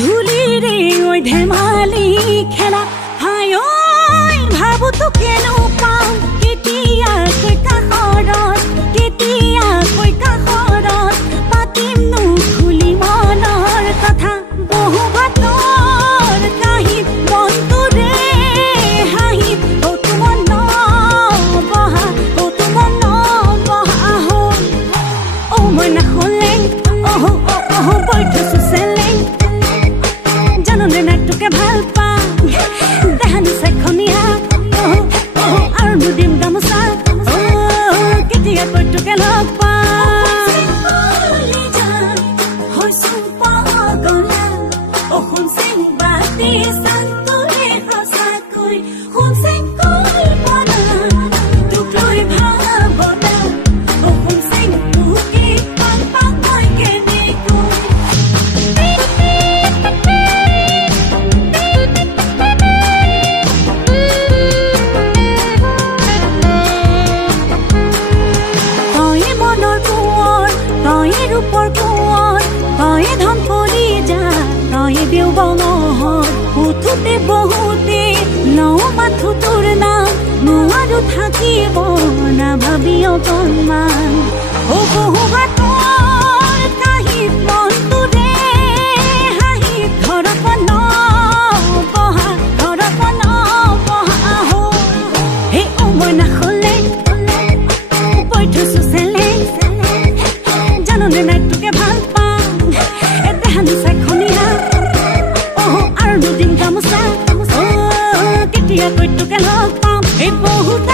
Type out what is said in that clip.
ধুলিৰে ঐ ধেমালি খেলা হাই ঐ ভাবো তো কেনো পাওঁ কেতিয়াকৈ কাষৰত পাতিম নো খুলি মনৰ কথা বহু বাতৰ কাহিত মনটোৰে হাঁহিত তোমাৰ বহা হ'ল মই নাখলে বৈ থৈছো চেলেং জাননে নাইটোকে ভাল পাওঁ দেহানি চেখনীয়া আৰু দুদিম গামোচা কেতিয়াকৈ তোকে লগ পাওঁ হৈছো পাগলা শুন চেং বাতি চান্তৰে সঁচাকৈ শুন চেং কল্পনা তোক লৈ ভাৱনা শুন চেং তোকে পাং পাং মই কেনেকৈ ৰূপৰ কোঁৱৰ তয়ে ধন কৰি যা তয়ে দেও বঙহৰ উঠোতে বহুতে লওঁ মাথো তোৰ নাম নোৱাৰো থাকিব নাভাবি অকণমান বহু হাতৰ কাহিত মনটোৰে হাঁহিত ঘৰত নবহা হ'ল হে মই নাখলে বৈ থৈছো চেলেং জাননে নাইটোকে ভাল পাওঁ দেহানি চেখনীয়া আৰু দুদিন গামোচা কেতিয়াকৈ তোকে লগ পাওঁ এই বহুত